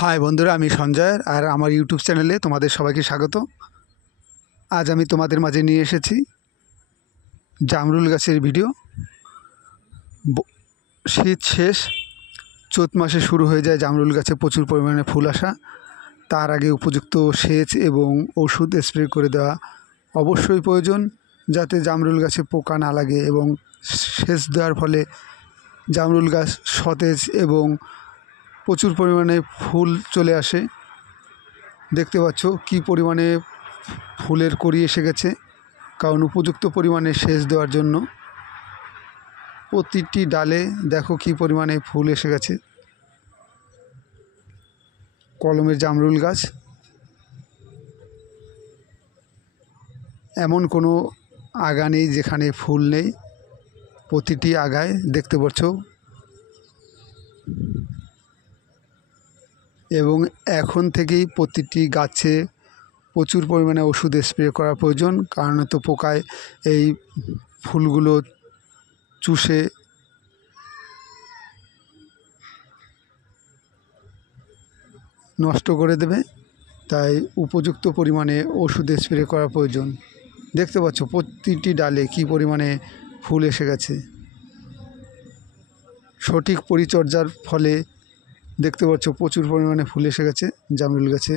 High বন্ধুরা, আমি সঞ্জয় আর আমার ইউটিউব চ্যানেলে তোমাদের সবাইকে স্বাগত। আজ আমি তোমাদের মাঝে নিয়ে এসেছি জামরুল গাছের ভিডিও। শীত শেষ, চৈত মাসে শুরু হয়ে যায় জামরুল গাছে প্রচুর পরিমাণে ফুল আসা। তার আগে উপযুক্ত সেচ এবং ওষুধ স্প্রে করে দেওয়া অবশ্যই প্রয়োজন, যাতে জামরুল গাছে পোকা না লাগে এবং সেচ দেওয়ার ফলে জামরুল গাছ সতেজ এবং প্রচুর পরিমাণে ফুল চলে আসে। দেখতে পাচ্ছ কি পরিমাণে ফুলের কড়ি এসে গেছে, কারণ উপযুক্ত পরিমাণে সেচ দেওয়ার জন্য। প্রতিটি ডালে দেখো কি পরিমাণে ফুল এসে গেছে। কলমের জামরুল গাছ, এমন কোনো আগা নেই যেখানে ফুল নেই। প্রতিটি আগায় দেখতে পাচ্ছ, এবং এখন থেকেই প্রতিটি গাছে প্রচুর পরিমাণে ওষুধ স্প্রে করা প্রয়োজন, কারণ তো পোকায় এই ফুলগুলো চুষে নষ্ট করে দেবে। তাই উপযুক্ত পরিমাণে ওষুধ স্প্রে করা প্রয়োজন। দেখতে পাচ্ছ প্রতিটি ডালে কি পরিমাণে ফুল এসে গেছে। সঠিক পরিচর্যার ফলে দেখতে পাচ্ছ প্রচুর পরিমাণে ফুল এসে গেছে জামরুল গাছে।